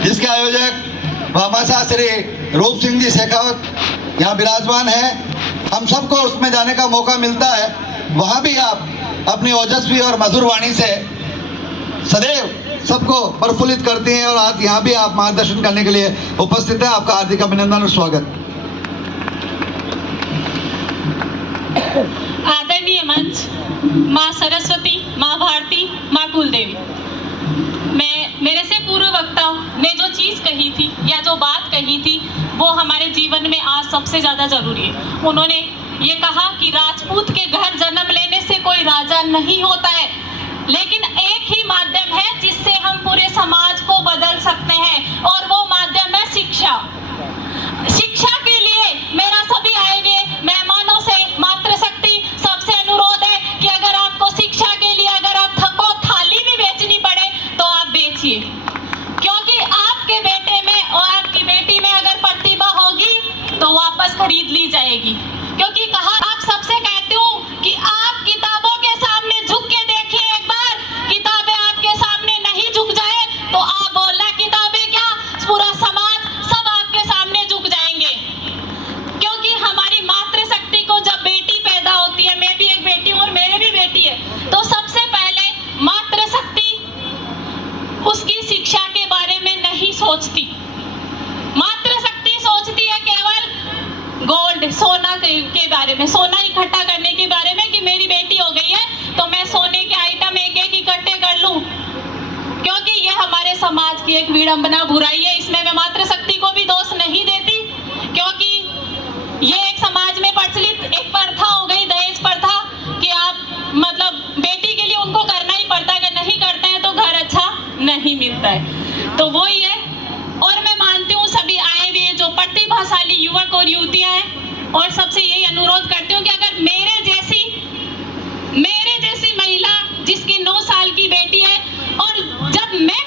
जिसके आयोजक भामाशाह श्री रूप सिंह जी शेखावत यहाँ विराजमान है। हम सबको उसमें जाने का मौका मिलता है, वहाँ भी आप अपनी ओजस्वी और मधुर वाणी से सदैव सबको प्रफुल्लित करती हैं और आज यहाँ भी आप मार्गदर्शन करने के लिए उपस्थित हैं। आपका हार्दिक अभिनंदन और स्वागत। आदरणीय मंच, माँ सरस्वती, माँ भारती, माँ कुलदेवी, मेरे से पूर्व वक्ता ने जो चीज़ कही थी या जो बात कही थी वो हमारे जीवन में आज सबसे ज़्यादा ज़रूरी है। उन्होंने ये कहा कि राजपूत के घर जन्म लेने से कोई राजा नहीं होता है, लेकिन एक ही माध्यम है जिससे हम पूरे समाज को बदल सकते हैं और वो माध्यम है शिक्षा। शिक्षा के लिए मेरा सभी आए हुए मेहमानों से, मातृशक्ति सबसे अनुरोध है कि अगर आपको शिक्षा के लिए अगर आप थको थाली भी बेचनी पड़े तो आप बेचिए, क्योंकि आपके बेटे में और आपकी बेटी में अगर प्रतिभा होगी तो वापस खरीद ली जाएगी। क्योंकि कहा आप सबसे कहती हूँ कि आप किताबों के सामने झुक के देखिए एक बार, किताबें आपके सामने नहीं झुक जाए तो आप बोलना किताबें क्या, पूरा समाज सब आपके सामने झुक जाएंगे। क्योंकि हमारी मातृशक्ति को जब बेटी पैदा होती है, मैं भी एक बेटी हूँ और मेरे भी बेटी है, तो सबसे पहले मातृशक्ति उसकी शिक्षा के बारे में नहीं सोचती। मातृशक्ति सोचती है केवल गोल्ड, सोना के बारे में, सोना इकट्ठा करने के बारे में कि मेरी बेटी हो गई है तो मैं सोने के आइटम एक एक इकट्ठे कर लूं। क्योंकि ये हमारे समाज की एक विडंबना, बुराई है। इसमें मैं मातृशक्ति को भी दोष नहीं देती, क्योंकि ये एक समाज में प्रचलित एक प्रथा हो गई, दहेज प्रथा, कि आप मतलब बेटी के लिए उनको करना ही पड़ता है, अगर नहीं करते हैं तो घर अच्छा नहीं मिलता है। तो वो ही है। और मैं मानती हूँ सभी आए हुए जो प्रतिभाशाली युवक और युवतियां हैं, और सबसे यही अनुरोध करती हूँ कि अगर मेरे जैसी महिला जिसकी 9 साल की बेटी है, और जब मैं